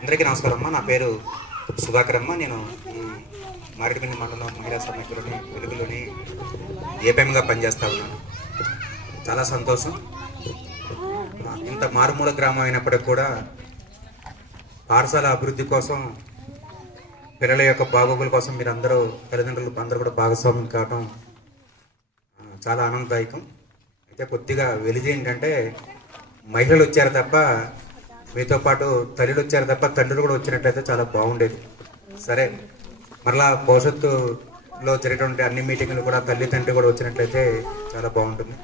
అందరికీ నమస్కారం అమ్మ. నా పేరు సుధాకర్ అమ్మ. నేను ఈ మారేడుమిల్లి మండలం మహిళా సమైక్యలోని వెలుగులోని ఏపీఎంగా పనిచేస్తా ఉన్నాను. చాలా సంతోషం. ఇంత మారుమూల గ్రామం అయినప్పటికీ కూడా పాఠశాల అభివృద్ధి కోసం, పిల్లల యొక్క బాగోగుల కోసం మీరు అందరూ తల్లిదండ్రులు అందరూ కూడా భాగస్వామ్యం కావడం చాలా ఆనందదాయకం. అయితే కొద్దిగా వెలిది ఏంటంటే మహిళలు వచ్చారు తప్ప, మీతో పాటు తల్లులు వచ్చారు తప్ప తండ్రులు కూడా వచ్చినట్లయితే చాలా బాగుండేది. సరే, మరలా భవిష్యత్తులో జరిగేటువంటి అన్ని మీటింగ్లు కూడా తల్లి తండ్రి కూడా వచ్చినట్లయితే చాలా బాగుంటుంది.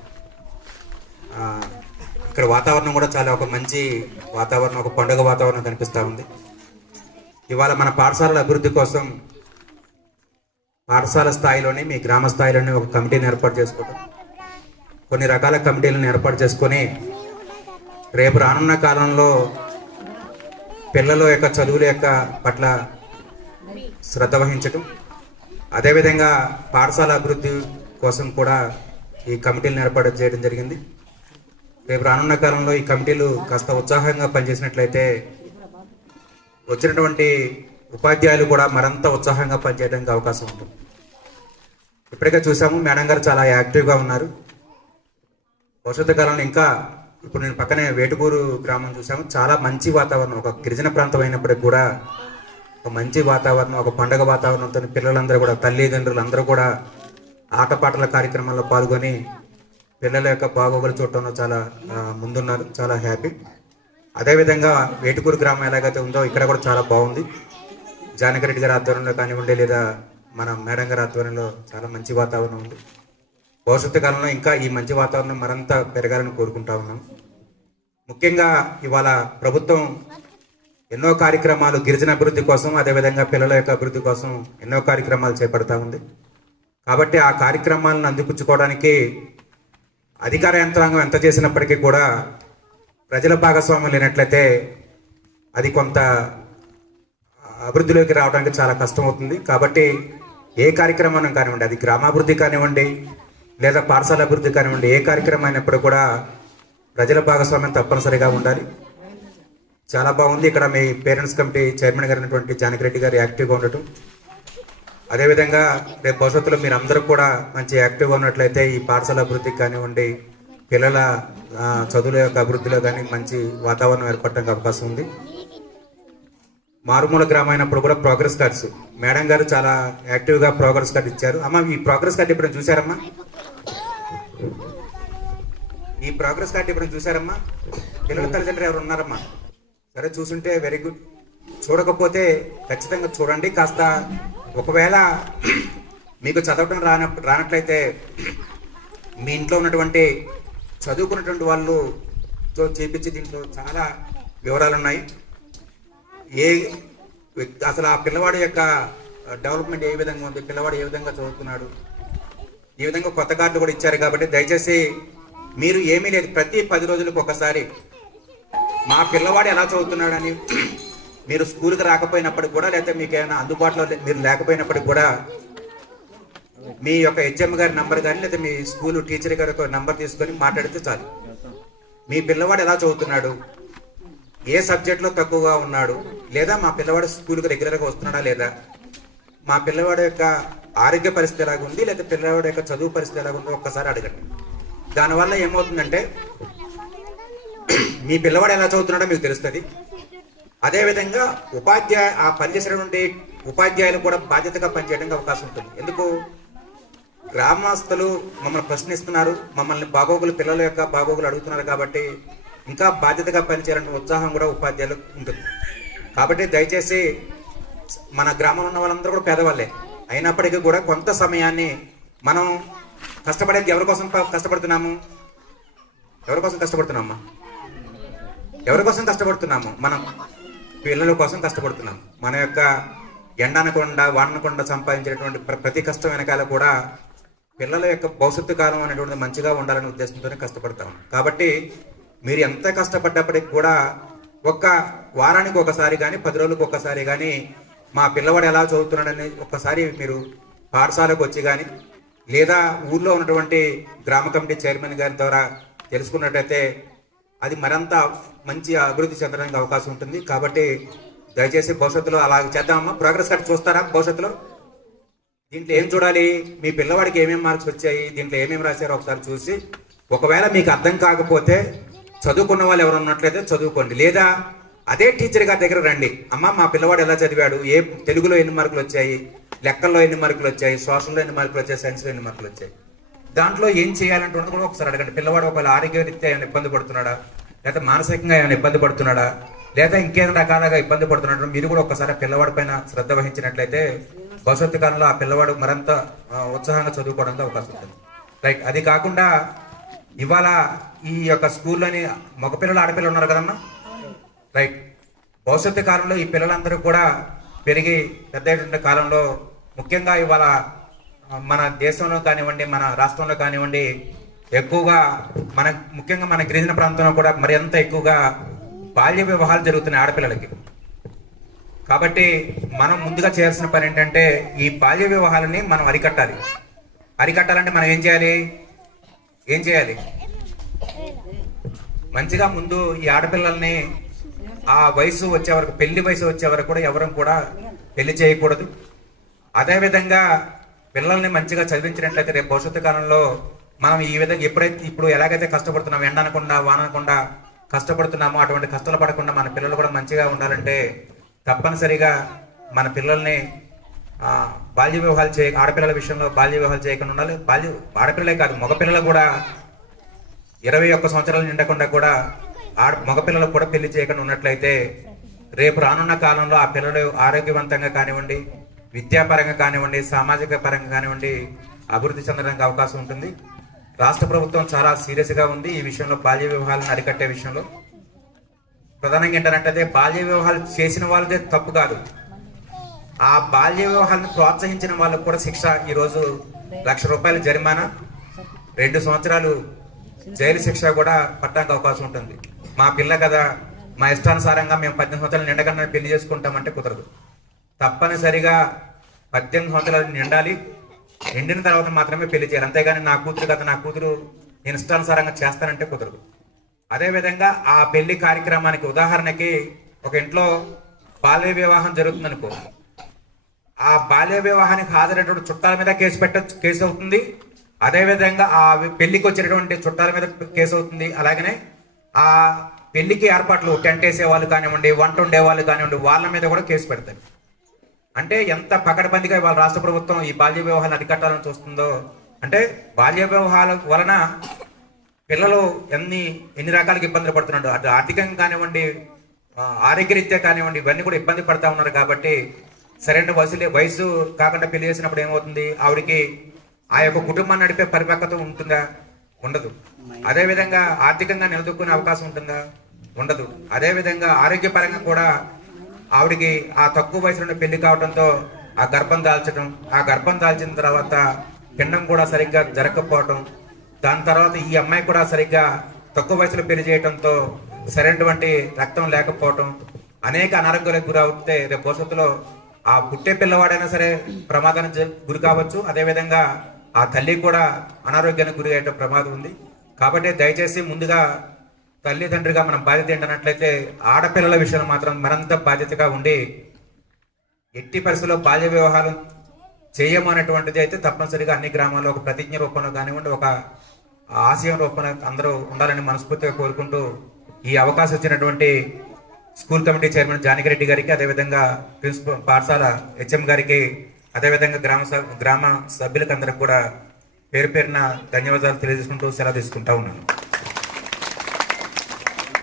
ఇక్కడ వాతావరణం కూడా చాలా ఒక మంచి వాతావరణం, ఒక పండుగ వాతావరణం కనిపిస్తూ ఉంది. ఇవాళ మన పాఠశాలల అభివృద్ధి కోసం పాఠశాల స్థాయిలోనే, మీ గ్రామ స్థాయిలోనే ఒక కమిటీని ఏర్పాటు చేసుకోవడం, కొన్ని రకాల కమిటీలను ఏర్పాటు చేసుకొని రేపు రానున్న కాలంలో పిల్లల యొక్క చదువుల యొక్క పట్ల శ్రద్ధ వహించటం, అదేవిధంగా పాఠశాల అభివృద్ధి కోసం కూడా ఈ కమిటీలను ఏర్పాటు చేయడం జరిగింది. రేపు రానున్న కాలంలో ఈ కమిటీలు కాస్త ఉత్సాహంగా పనిచేసినట్లయితే వచ్చినటువంటి ఉపాధ్యాయులు కూడా మరింత ఉత్సాహంగా పనిచేయడానికి అవకాశం ఉంటుంది. ఇప్పటికే చూసాము, మేడం గారు చాలా యాక్టివ్గా ఉన్నారు. భవిష్యత్తు కాలంలో ఇంకా, ఇప్పుడు నేను పక్కనే వేటుకూరు గ్రామం చూసాము, చాలా మంచి వాతావరణం, ఒక గిరిజన ప్రాంతం అయినప్పటికీ కూడా ఒక మంచి వాతావరణం, ఒక పండుగ వాతావరణంతో పిల్లలందరూ కూడా, తల్లిదండ్రులు అందరూ కూడా ఆటపాటల కార్యక్రమాల్లో పాల్గొని పిల్లల యొక్క బాగోగులు చూడటంలో చాలా ముందున్నారు. చాలా హ్యాపీ. అదేవిధంగా వేటుకూరు గ్రామం ఎలాగైతే ఉందో ఇక్కడ కూడా చాలా బాగుంది. జానకిరెడ్డి గారి ఆధ్వర్యంలో కానివ్వండి, లేదా మన మేడం గారి ఆధ్వర్యంలో చాలా మంచి వాతావరణం ఉంది. భవిష్యత్తు కాలంలో ఇంకా ఈ మంచి వాతావరణం మరింత పెరగాలని కోరుకుంటా ఉన్నాం. ముఖ్యంగా ఇవాళ ప్రభుత్వం ఎన్నో కార్యక్రమాలు గిరిజన అభివృద్ధి కోసం, అదేవిధంగా పిల్లల యొక్క అభివృద్ధి కోసం ఎన్నో కార్యక్రమాలు చేపడతా ఉంది. కాబట్టి ఆ కార్యక్రమాలను అందిపుచ్చుకోవడానికి అధికార యంత్రాంగం ఎంత చేసినప్పటికీ కూడా ప్రజల భాగస్వామ్యం లేనట్లయితే అది కొంత అభివృద్ధిలోకి రావడానికి చాలా కష్టం అవుతుంది. కాబట్టి ఏ కార్యక్రమం కానివ్వండి, అది గ్రామాభివృద్ధి కానివ్వండి, లేదా పాఠశాల అభివృద్ధి కానివ్వండి, ఏ కార్యక్రమం అయినప్పుడు కూడా ప్రజల భాగస్వామ్యం తప్పనిసరిగా ఉండాలి. చాలా బాగుంది. ఇక్కడ మీ పేరెంట్స్ కమిటీ చైర్మన్ గారు అయినటువంటి జానకిరెడ్డి గారు యాక్టివ్గా ఉండటం, అదేవిధంగా రేపు భవిష్యత్తులో మీరు అందరూ కూడా మంచి యాక్టివ్గా ఉన్నట్లయితే ఈ పాఠశాల అభివృద్ధికి కానివ్వండి, పిల్లల చదువుల యొక్క అభివృద్ధిలో కానీ మంచి వాతావరణం ఏర్పడడానికి అవకాశం ఉంది. మారుమూల గ్రామం అయినప్పుడు కూడా ప్రోగ్రెస్ కార్డ్స్ మేడం గారు చాలా యాక్టివ్గా ప్రోగ్రెస్ కార్డు ఇచ్చారు. అమ్మ, ఈ ప్రోగ్రెస్ కార్డు ఇప్పుడు చూసారమ్మా? ఈ ప్రోగ్రెస్ కార్డు ఇప్పుడు చూసారమ్మా? పిల్లల తల్లిదండ్రులు ఎవరు ఉన్నారమ్మా? సరే, చూసుంటే వెరీ గుడ్. చూడకపోతే ఖచ్చితంగా చూడండి. కాస్త ఒకవేళ మీకు చదవటం రానట్లయితే మీ ఇంట్లో ఉన్నటువంటి చదువుకున్నటువంటి వాళ్ళు చేపించి దీంట్లో చాలా వివరాలు ఉన్నాయి. అసలు ఆ పిల్లవాడి యొక్క డెవలప్మెంట్ ఏ విధంగా ఉంది, పిల్లవాడు ఏ విధంగా చదువుతున్నాడు, ఈ విధంగా కొత్త కార్డులు కూడా ఇచ్చారు. కాబట్టి దయచేసి మీరు ఏమీ లేదు, ప్రతి 10 రోజులకు ఒకసారి మా పిల్లవాడు ఎలా చదువుతున్నాడని, మీరు స్కూల్కి రాకపోయినప్పటికి కూడా, లేకపోతే మీకు ఏమైనా అందుబాటులో మీరు లేకపోయినప్పటికి కూడా మీ యొక్క హెచ్ఎం గారి నంబర్ కానీ, లేదా మీ స్కూల్ టీచర్ గారి ఒక నంబర్ తీసుకొని మాట్లాడితే చాలు. మీ పిల్లవాడు ఎలా చదువుతున్నాడు, ఏ సబ్జెక్ట్లో తక్కువగా ఉన్నాడు, లేదా మా పిల్లవాడు స్కూల్కి రెగ్యులర్గా వస్తున్నాడా లేదా, మా పిల్లవాడి యొక్క ఆరోగ్య పరిస్థితి ఎలాగుంది, లేదా పిల్లవాడి యొక్క చదువు పరిస్థితి ఎలాగుందో ఒక్కసారి అడగండి. దానివల్ల ఏమవుతుందంటే మీ పిల్లవాడు ఎలా చదువుతున్నాడో మీకు తెలుస్తుంది. అదేవిధంగా ఆ పనిచేసినటువంటి ఉపాధ్యాయులు కూడా బాధ్యతగా పనిచేయడానికి అవకాశం ఉంటుంది. ఎందుకు? గ్రామస్తులు మమ్మల్ని ప్రశ్నిస్తున్నారు, మమ్మల్ని బాగోగులు, పిల్లల యొక్క బాగోగులు అడుగుతున్నారు. కాబట్టి ఇంకా బాధ్యతగా పనిచేయాలనే ఉత్సాహం కూడా ఉపాధ్యాయులకు ఉంటుంది. కాబట్టి దయచేసి మన గ్రామంలో ఉన్న వాళ్ళందరూ కూడా పేదవాళ్ళే అయినప్పటికీ కూడా కొంత సమయాన్ని మనం కష్టపడేది ఎవరి కోసం కష్టపడుతున్నాము? ఎవరి కోసం కష్టపడుతున్నామా? ఎవరి కోసం కష్టపడుతున్నాము? మనం పిల్లల కోసం కష్టపడుతున్నాం. మన యొక్క ఎండనకుండా వానకుండా సంపాదించేటువంటి ప్రతి కష్టం వెనకాల కూడా పిల్లల యొక్క భవిష్యత్తు కాలం అనేటువంటిది మంచిగా ఉండాలనే ఉద్దేశంతోనే కష్టపడతాం. కాబట్టి మీరు ఎంత కష్టపడ్డప్పటికి కూడా ఒక్క వారానికి ఒకసారి కానీ, 10 రోజులకు ఒకసారి కానీ మా పిల్లవాడు ఎలా చదువుతున్నాడని ఒక్కసారి మీరు పాఠశాలకు వచ్చి కానీ, లేదా ఊర్లో ఉన్నటువంటి గ్రామ కమిటీ చైర్మన్ గారి ద్వారా తెలుసుకున్నట్టయితే అది మరింత మంచి అభివృద్ధి చెందడానికి అవకాశం ఉంటుంది. కాబట్టి దయచేసి భవిష్యత్తులో అలా చేద్దామమ్మా. ప్రోగ్రెస్ కార్డ్ చూస్తారా భవిష్యత్తులో? దీంట్లో ఏం చూడాలి, మీ పిల్లవాడికి ఏమేమి మార్క్స్ వచ్చాయి, దీంట్లో ఏమేమి రాశారో ఒకసారి చూసి, ఒకవేళ మీకు అర్థం కాకపోతే చదువుకున్న వాళ్ళు ఎవరు ఉన్నట్లయితే చదువుకోండి, లేదా అదే టీచర్ గారి దగ్గర రండి. అమ్మ మా పిల్లవాడు ఎలా చదివాడు, ఏ తెలుగులో ఎన్ని మార్కులు వచ్చాయి, లెక్కల్లో ఎన్ని మార్కులు వచ్చాయి, సోషల్లో ఎన్ని మార్కులు వచ్చాయి, సైన్స్లో ఎన్ని మార్కులు వచ్చాయి, దాంట్లో ఏం చేయాలంటే కూడా ఒకసారి అడగండి. పిల్లవాడు ఒకవేళ ఆరోగ్యరీత్యా ఏమైనా ఇబ్బంది పడుతున్నాడా, లేదా మానసికంగా ఏమైనా ఇబ్బంది పడుతున్నాడా, లేదా ఇంకేమైనా రకాలుగా ఇబ్బంది పడుతున్నాడు, మీరు కూడా ఒకసారి పిల్లవాడి పైన శ్రద్ధ వహించినట్లయితే భవిష్యత్తు కాలంలో ఆ పిల్లవాడు మరింత ఉత్సాహంగా చదువుకోవడానికి అవకాశం ఉంటుంది. రైట్. అది కాకుండా ఇవాళ ఈ యొక్క స్కూల్లోని మగపిల్లలు ఆడపిల్లలు ఉన్నారు కదమ్మా. రైట్. భవిష్యత్తు కాలంలో ఈ పిల్లలందరూ కూడా పెరిగి పెద్ద కాలంలో ముఖ్యంగా ఇవాళ మన దేశంలో కానివ్వండి, మన రాష్ట్రంలో కానివ్వండి, ఎక్కువగా ముఖ్యంగా మన గిరిజన ప్రాంతంలో కూడా మరింత ఎక్కువగా బాల్య వివాహాలు జరుగుతున్నాయి ఆడపిల్లలకి. కాబట్టి మనం ముందుగా చేయాల్సిన పని ఏంటంటే ఈ బాల్య వివాహాలని మనం అరికట్టాలి. అరికట్టాలంటే మనం ఏం చేయాలి? మంచిగా ముందు ఈ ఆడపిల్లల్ని ఆ వయసు వచ్చే వరకు, పెళ్లి వయసు వచ్చే వరకు కూడా ఎవరం కూడా పెళ్లి చేయకూడదు. అదేవిధంగా పిల్లల్ని మంచిగా చదివించినట్లయితే రేపు భవిష్యత్తు కాలంలో మనం ఈ విధంగా ఇప్పుడు ఎలాగైతే కష్టపడుతున్నాం, ఎండ అనకుండా వాన అనకుండా కష్టపడుతున్నామో అటువంటి కష్టాలు పడకుండా మన పిల్లలు కూడా మంచిగా ఉండాలంటే తప్పనిసరిగా మన పిల్లల్ని బాల్య వివాహాలు ఆడపిల్లల విషయంలో బాల్య వివాహాలు చేయకుండా ఉండాలి. ఆడపిల్లలే కాదు, మగపిల్లలు కూడా 21 సంవత్సరాలు నిండకుండా కూడా మగపిల్లలకు కూడా పెళ్లి చేయకుండా ఉన్నట్లయితే రేపు రానున్న కాలంలో ఆ పిల్లలు ఆరోగ్యవంతంగా కానివ్వండి, విద్యాపరంగా కానివ్వండి, సామాజిక పరంగా కానివ్వండి అభివృద్ధి చెందడానికి అవకాశం ఉంటుంది. రాష్ట్ర ప్రభుత్వం చాలా సీరియస్గా ఉంది ఈ విషయంలో, బాల్య వివాహాలను అరికట్టే విషయంలో. ప్రధానంగా ఏంటంటే బాల్య వివాహాలు చేసిన వాళ్ళదే తప్పు కాదు, ఆ బాల్య వివాహాలను ప్రోత్సహించిన వాళ్ళకు కూడా శిక్ష. ఈరోజు ₹1,00,000 జరిమానా, 2 సంవత్సరాలు జైలు శిక్ష కూడా పట్టడానికి అవకాశం ఉంటుంది. మా పిల్ల కదా, మా ఇష్టానుసారంగా మేము 18 సంవత్సరాలు నిండగానే పెళ్లి చేసుకుంటామంటే కుదరదు. తప్పనిసరిగా 18 సంవత్సరాలు నిండాలి, నిండిన తర్వాత మాత్రమే పెళ్లి చేయాలి. అంతేగాని నా కూతురు కదా, నా కూతురు నేను ఇష్టానుసారంగా చేస్తానంటే కుదరదు. అదేవిధంగా ఆ పెళ్లి కార్యక్రమానికి ఉదాహరణకి ఒక ఇంట్లో బాల్య వివాహం జరుగుతుందనుకో, ఆ బాల్య వివాహానికి హాజరైనటువంటి చుట్టాల మీద కేసు అవుతుంది. అదేవిధంగా ఆ పెళ్లికి వచ్చినటువంటి చుట్టాల మీద కేసు అవుతుంది. అలాగనే ఆ పెళ్లికి ఏర్పాట్లు టెంట్ వేసే వాళ్ళు కానివ్వండి, వంట ఉండే వాళ్ళు కానివ్వండి, వాళ్ళ మీద కూడా కేసు పెడతారు. అంటే ఎంత పకడ్బందీగా వాళ్ళ రాష్ట్ర ప్రభుత్వం ఈ బాల్య వివాహాలను అరికట్టాలని చూస్తుందో, అంటే బాల్య వివాహాల వలన పిల్లలు ఎన్ని రకాలుగా ఇబ్బందులు పడుతున్నాడు, అటు ఆర్థికంగా కానివ్వండి, ఆరోగ్యరీత్యా కానివ్వండి, ఇవన్నీ కూడా ఇబ్బంది పడతా ఉన్నారు. కాబట్టి సరైన వయసు కాకుండా పెళ్లి చేసినప్పుడు ఏమవుతుంది, ఆవిడికి ఆ యొక్క కుటుంబాన్ని నడిపే పరిపక్వత ఉంటుందా? ఉండదు. అదేవిధంగా ఆర్థికంగా నిలదొక్కునే అవకాశం ఉంటుందా? ఉండదు. అదేవిధంగా ఆరోగ్యపరంగా కూడా ఆవిడికి ఆ తక్కువ వయసులో పెళ్లి కావడంతో ఆ గర్భం దాల్చిన తర్వాత పిండం కూడా సరిగ్గా జరగకపోవటం, దాని తర్వాత ఈ అమ్మాయి కూడా సరిగ్గా తక్కువ వయసులో పెళ్లి చేయడంతో సరైనటువంటి రక్తం లేకపోవటం, అనేక అనారోగ్యాలకు గురవుతే రేపు భవిష్యత్తులో ఆ పుట్టే పిల్లవాడైనా సరే ప్రమాదానికి గురి కావచ్చు. అదేవిధంగా ఆ తల్లి కూడా అనారోగ్యానికి గురి అయ్యే ప్రమాదం ఉంది. కాబట్టి దయచేసి ముందుగా తల్లిదండ్రిగా మనం బాధ్యత ఏంటన్నట్లయితే ఆడపిల్లల విషయంలో మాత్రం మరింత బాధ్యతగా ఉండి ఎట్టి పరిస్థితుల్లో బాల్య వివాహాలు చేయము అనేటువంటిది అయితే తప్పనిసరిగా అన్ని గ్రామాల్లో ఒక ప్రతిజ్ఞ రూపంలో కానివ్వండి, ఒక ఆశయం రూపంలో అందరూ ఉండాలని మనస్ఫూర్తిగా కోరుకుంటూ ఈ అవకాశం ఇచ్చినటువంటి స్కూల్ కమిటీ చైర్మన్ జానకిరెడ్డి గారికి, అదేవిధంగా ప్రిన్సిపల్ పాఠశాల హెచ్ఎం గారికి, అదేవిధంగా గ్రామ సభ్యులకు అందరికి కూడా పేరు పేరున ధన్యవాదాలు తెలియజేసుకుంటూ సెలవు తీసుకుంటా ఉన్నాను.